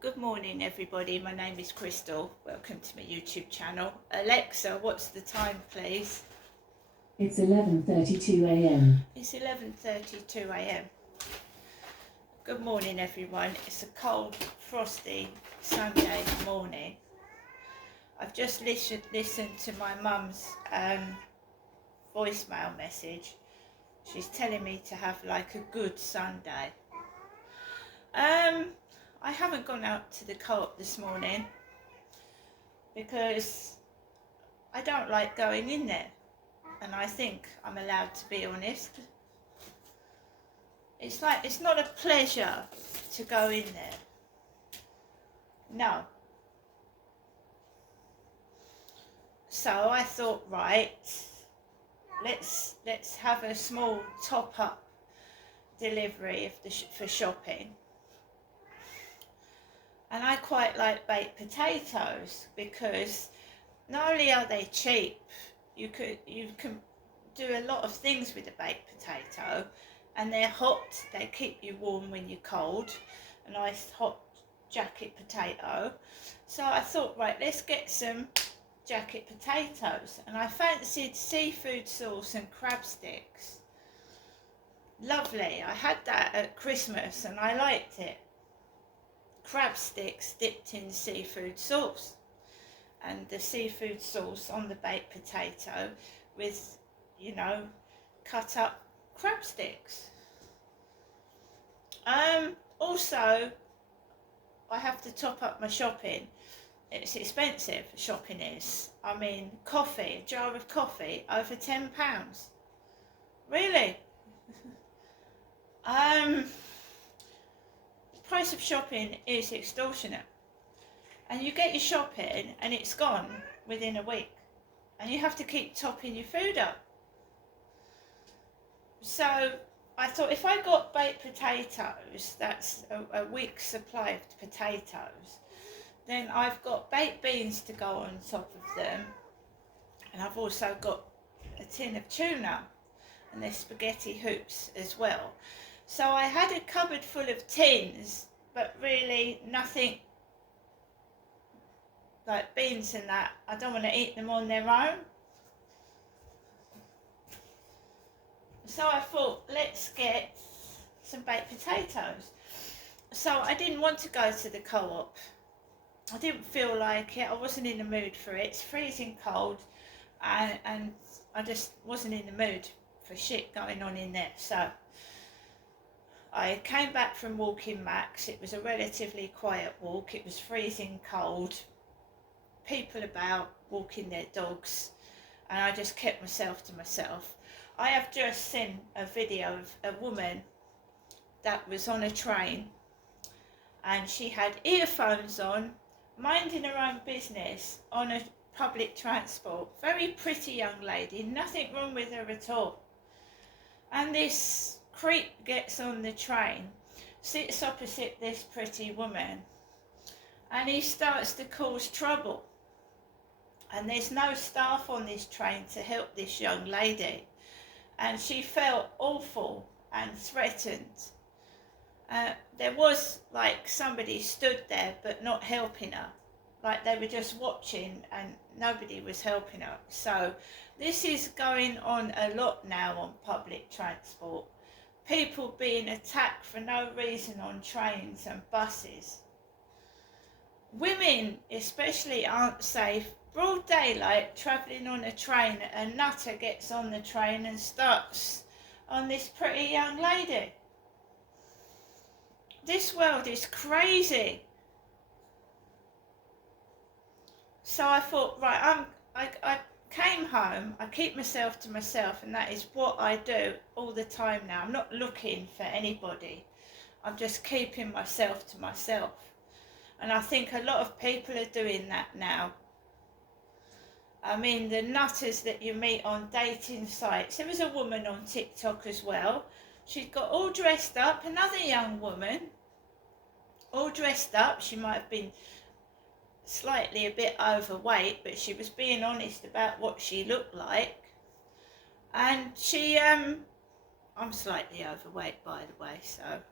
Good morning everybody. My name is Crystal. Welcome to my YouTube channel. Alexa, what's the time please? It's 11:32 a.m. It's 11:32 a.m. Good morning everyone. It's a cold, frosty Sunday morning. I've just listened to my mum's voicemail message. She's telling me to have like a good Sunday. I haven't gone out to the co-op this morning because I don't like going in there, and I think I'm allowed to be honest. It's like, it's not a pleasure to go in there. No. So I thought, right, let's have a small top-up delivery of for shopping. And I quite like baked potatoes because not only are they cheap, you can do a lot of things with a baked potato, and they're hot, they keep you warm when you're cold, a nice hot jacket potato. So I thought, right, let's get some jacket potatoes, and I fancied seafood sauce and crab sticks. Lovely, I had that at Christmas and I liked it. Crab sticks dipped in seafood sauce, and the seafood sauce on the baked potato with, you know, cut up crab sticks. Also, I have to top up my shopping. It's expensive, shopping is. I mean, coffee, a jar of coffee, over £10. Really? The price of shopping is extortionate, and you get your shopping and it's gone within a week, and you have to keep topping your food up. So I thought, if I got baked potatoes, that's a week's supply of potatoes, then I've got baked beans to go on top of them, and I've also got a tin of tuna, and there's spaghetti hoops as well. So I had a cupboard full of tins, but really nothing like beans and that. I don't want to eat them on their own. So I thought, let's get some baked potatoes. So I didn't want to go to the co-op. I didn't feel like it. I wasn't in the mood for it. It's freezing cold, and I just wasn't in the mood for shit going on in there. So I came back from walking Max. It was a relatively quiet walk. It was freezing cold, people about walking their dogs, and I just kept myself to myself. I have just seen a video of a woman that was on a train, and she had earphones on, minding her own business on a public transport. Very pretty young lady, nothing wrong with her at all. And this creep gets on the train, sits opposite this pretty woman, and he starts to cause trouble. And there's no staff on this train to help this young lady, and she felt awful and threatened. There was like somebody stood there but not helping her, like they were just watching and nobody was helping her. So this is going on a lot now on public transport. People being attacked for no reason on trains and buses. Women especially aren't safe. Broad daylight, travelling on a train, a nutter gets on the train and starts on this pretty young lady. This world is crazy. So I thought, right, I came home, I keep myself to myself, and that is what I do all the time now. I'm not looking for anybody. I'm just keeping myself to myself. And I think a lot of people are doing that now. I mean, the nutters that you meet on dating sites. There was a woman on TikTok as well. She'd got all dressed up, another young woman, all dressed up. She might have been slightly a bit overweight, but she was being honest about what she looked like. And she, I'm slightly overweight, by the way, so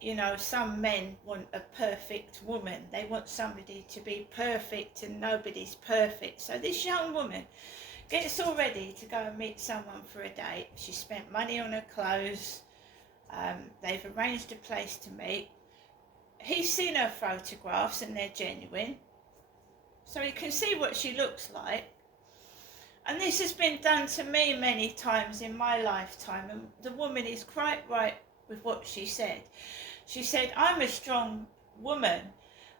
you know, some men want a perfect woman. They want somebody to be perfect, and nobody's perfect. So this young woman gets all ready to go and meet someone for a date. She spent money on her clothes. They've arranged a place to meet. He's seen her photographs and they're genuine, so he can see what she looks like. And this has been done to me many times in my lifetime, and the woman is quite right with what she said. She said, I'm a strong woman,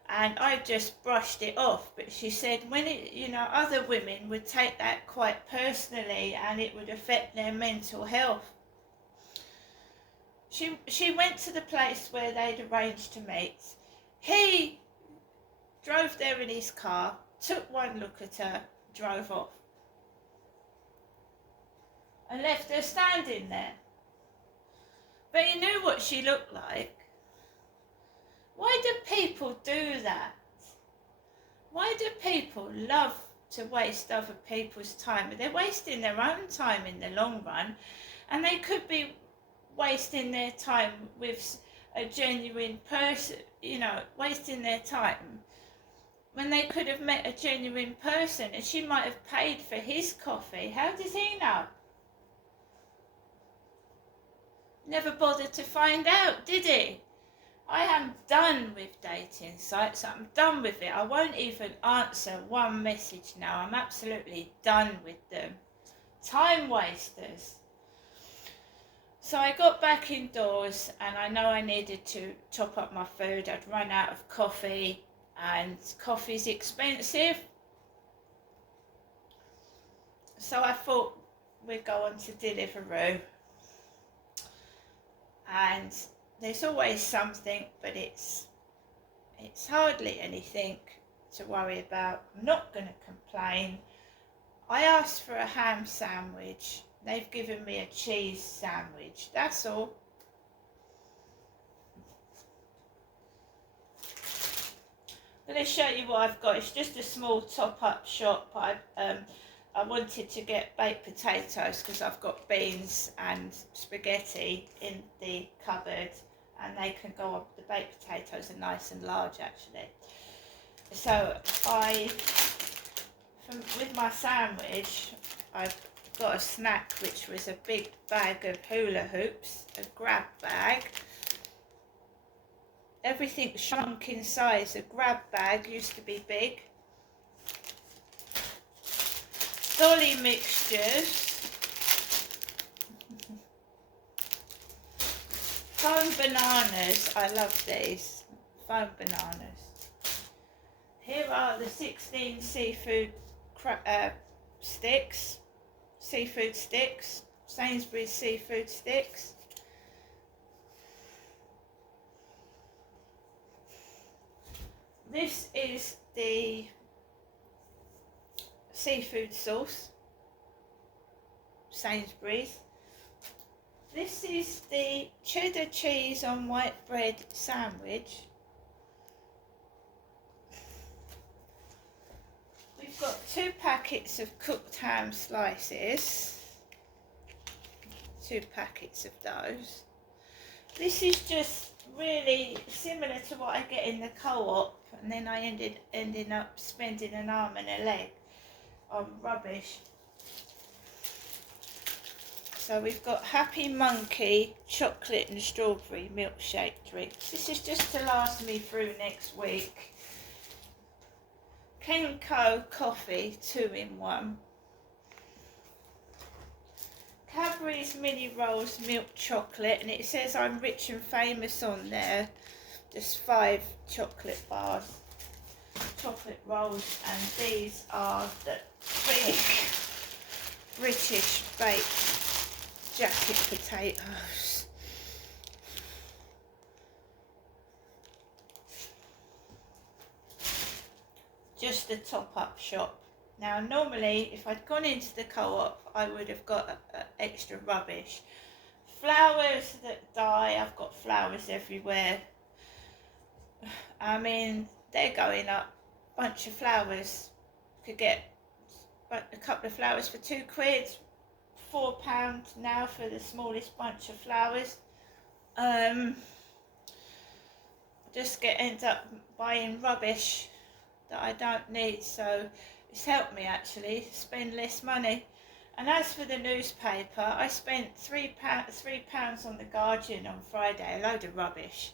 and I just brushed it off. But she said, when it, you know, other women would take that quite personally and it would affect their mental health. She went to the place where they'd arranged to meet. He drove there in his car, took one look at her, drove off, and left her standing there. But he knew what she looked like. Why do people do that? Why do people love to waste other people's time? They're wasting their own time in the long run, and they could be wasting their time with a genuine person, you know, wasting their time when they could have met a genuine person, and she might have paid for his coffee. How does he know? Never bothered to find out, did he? I am done with dating sites. I'm done with it. I won't even answer one message now. I'm absolutely done with them. Time wasters. So I got back indoors, and I know I needed to top up my food. I'd run out of coffee, and coffee's expensive. So I thought we'd go on to Deliveroo. And there's always something, but it's hardly anything to worry about. I'm not going to complain. I asked for a ham sandwich. They've given me a cheese sandwich. That's all. I'm going to show you what I've got. It's just a small top-up shop. I wanted to get baked potatoes because I've got beans and spaghetti in the cupboard, and they can go up. The baked potatoes are nice and large, actually. So with my sandwich, I've got a snack, which was a big bag of hula hoops, a grab bag. Everything shrunk in size. A grab bag used to be big. Dolly mixtures. Foam bananas. I love these. Foam bananas. Here are the 16 seafood sticks. Seafood sticks. Sainsbury's seafood sticks. This is the seafood sauce, Sainsbury's. This is the cheddar cheese on white bread sandwich. We've got 2 packets of cooked ham slices, 2 packets of those. This is just really similar to what I get in the co-op, and then I ended up spending an arm and a leg on rubbish. So we've got Happy Monkey chocolate and strawberry milkshake drinks. This is just to last me through next week. Kenco coffee 2-in-1. Cadbury's mini rolls milk chocolate, and it says I'm rich and famous on there. Just 5 chocolate bars, chocolate rolls, and these are the big British baked jacket potatoes. Just a top-up shop. Now, normally, if I'd gone into the co-op, I would have got extra rubbish. Flowers that die, I've got flowers everywhere. I mean, they're going up. Bunch of flowers. Could get a couple of flowers for £2. £4 now for the smallest bunch of flowers. just end up buying rubbish that I don't need. So it's helped me actually spend less money. And as for the newspaper, I spent £3 on the Guardian on Friday. A load of rubbish.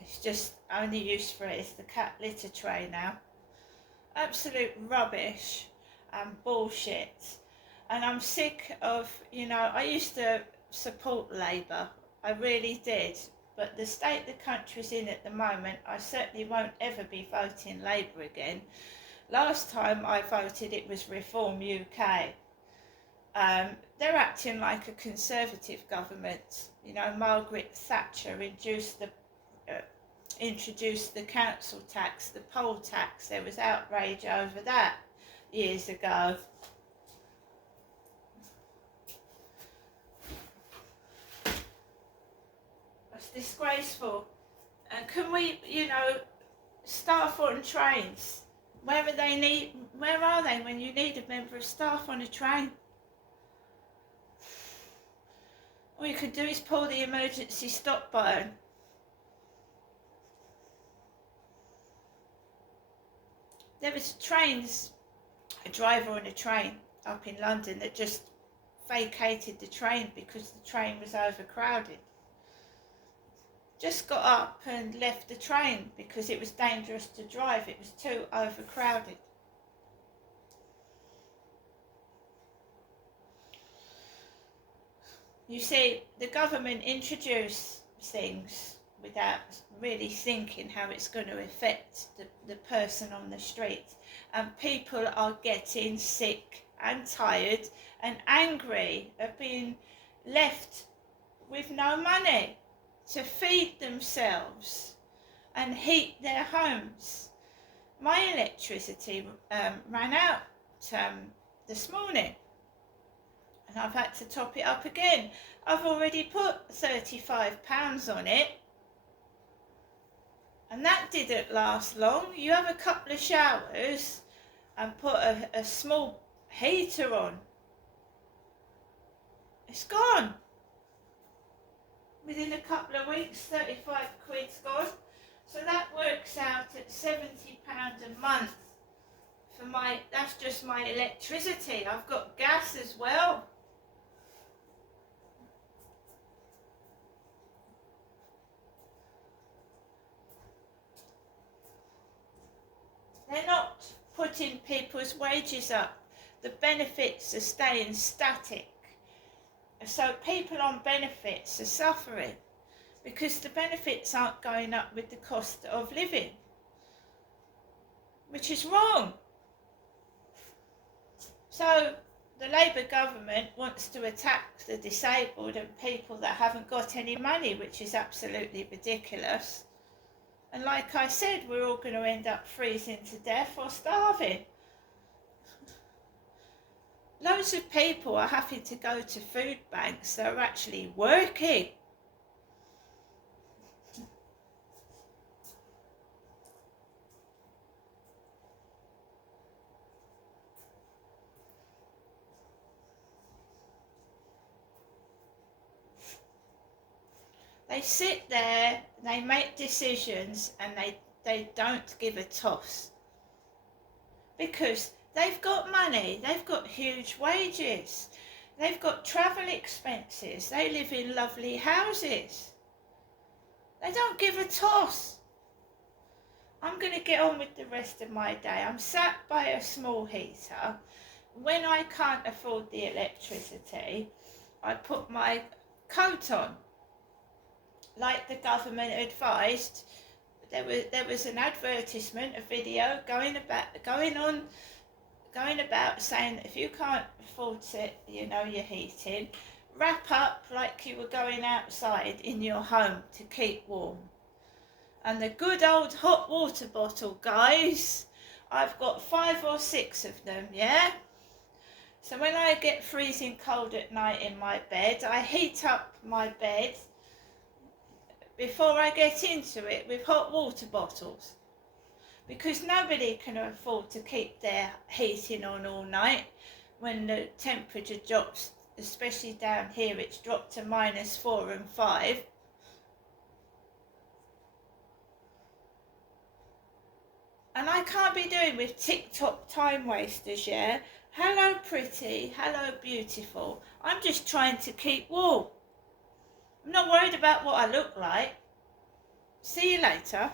It's just only use for it is the cat litter tray now. Absolute rubbish and bullshit. And I'm sick of, I used to support Labour. I really did. But the state the country's in at the moment, I certainly won't ever be voting Labour again. Last time I voted, it was Reform UK. They're acting like a Conservative government. Margaret Thatcher introduced the council tax, the poll tax. There was outrage over that years ago. That's disgraceful. And can we, staff on trains? Where are they when you need a member of staff on a train? All you can do is pull the emergency stop button. There was a driver on a train up in London that just vacated the train because the train was overcrowded. Just got up and left the train because it was dangerous to drive. It was too overcrowded. You see, the government introduced things without really thinking how it's going to affect the person on the street. And people are getting sick and tired and angry of being left with no money to feed themselves and heat their homes. My electricity ran out this morning and I've had to top it up again. I've already put £35 on it and that didn't last long. You have a couple of showers and put a small heater on. It's gone. Within a couple of weeks, 35 quid's gone. So that works out at £70 a month for that's just my electricity. I've got gas as well. They're not putting people's wages up. The benefits are staying static. So people on benefits are suffering because the benefits aren't going up with the cost of living, which is wrong. So the Labour government wants to attack the disabled and people that haven't got any money, which is absolutely ridiculous. And like I said, we're all going to end up freezing to death or starving. Loads of people are having to go to food banks that are actually working. They sit there, they make decisions, and they don't give a toss. Because they've got money, they've got huge wages, they've got travel expenses, they live in lovely houses. They don't give a toss. I'm going to get on with the rest of my day. I'm sat by a small heater. When I can't afford the electricity, I put my coat on. Like the government advised, there was an advertisement, a video going about saying that if you can't afford your heating, wrap up like you were going outside in your home to keep warm. And the good old hot water bottle, guys, I've got 5 or 6 of them, yeah? So when I get freezing cold at night in my bed, I heat up my bed before I get into it with hot water bottles. Because nobody can afford to keep their heating on all night when the temperature drops, especially down here, it's dropped to -4 and 5. And I can't be doing with TikTok time wasters, yeah? Hello pretty, hello beautiful. I'm just trying to keep warm. I'm not worried about what I look like. See you later.